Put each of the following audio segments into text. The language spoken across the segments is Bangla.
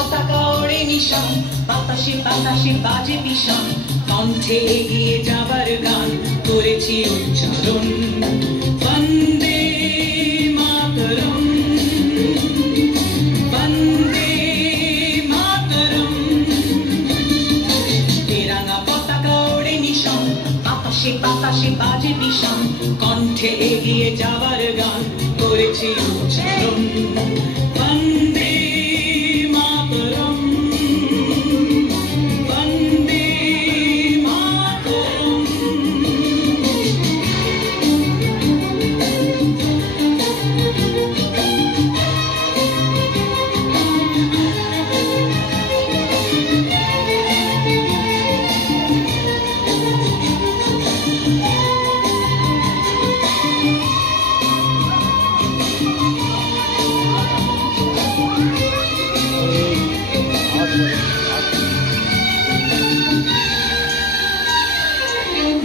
পতাকা ওড়ে নিশান, বাতাসে বাতাসে বাজে পিশান, কণ্ঠে এগিয়ে যাবার গান করেছি উচ্চারণ। বন্দে মাতরম, বন্দে মাতরম। তেরাঙা পতাকা ওড়ে নিশান, বাতাসে বাতাসে বাজে পিশান, কণ্ঠে এগিয়ে যাবার গান করেছি উচ্চারণ। বন্দে মাতরম, বন্দে মাতরম।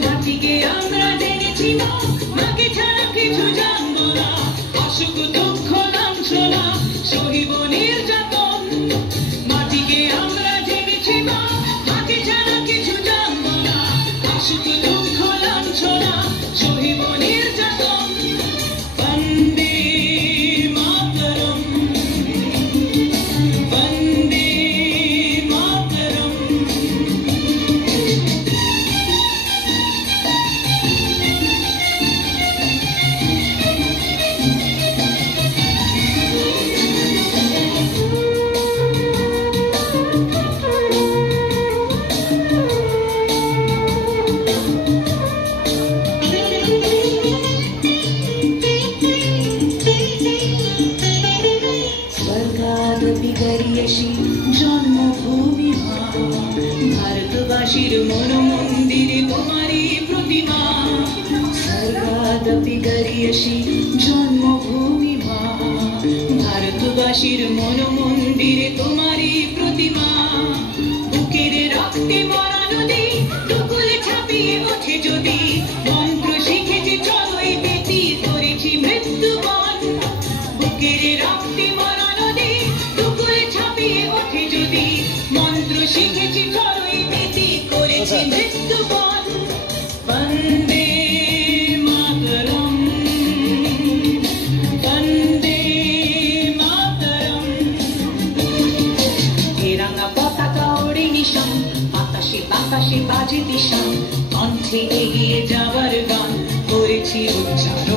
মাটিকে আমরা জেনেছি মা, মাকে ছাড়া কিছু জানবো না, অসুখ দুঃখ লাঞ্ছনা সহিব নির্যাতন। মাটিকে আমরা জেনেছি মা, মাকে ছাড়া কিছু জানবো না, অসুখ দুঃখ লাঞ্ছনা সহিব নির্যাতন। বন্দে মাতরম, বন্দে মাতরম। স্বর্গাদপি গরিয়সি জন্মভূমি মা, ভারতবাসীর মন মন্দিরে তোমারই প্রতিমা। স্বর্গাদপি গরিয়সি জন্মভূমি মা, ভারতবাসীর মন মন্দিরে তোমারই প্রতিমা। বুকের রক্তে মরা নদী টুকুলে ছাপিয়ে ওঠে যদি, মন্ত্র শিখেছি চড়ই পেতি করেছি মৃত্যুবরণ। বুকের রক্তে মরা নদী টুকুলে ছাপিয়ে ওঠে যদি, মন্ত্র শিখেছি চড়ই পেতি করেছি মৃত্যুবরণ। বন্দে মাতরম, বন্দে মাতরম। তেরাঙা পতাকা ওড়ে নিশান, বাতাসে বাতাসে বাজে পিশান, কণ্ঠে এগিয়ে যাবার গান করেছি উচ্চারণ।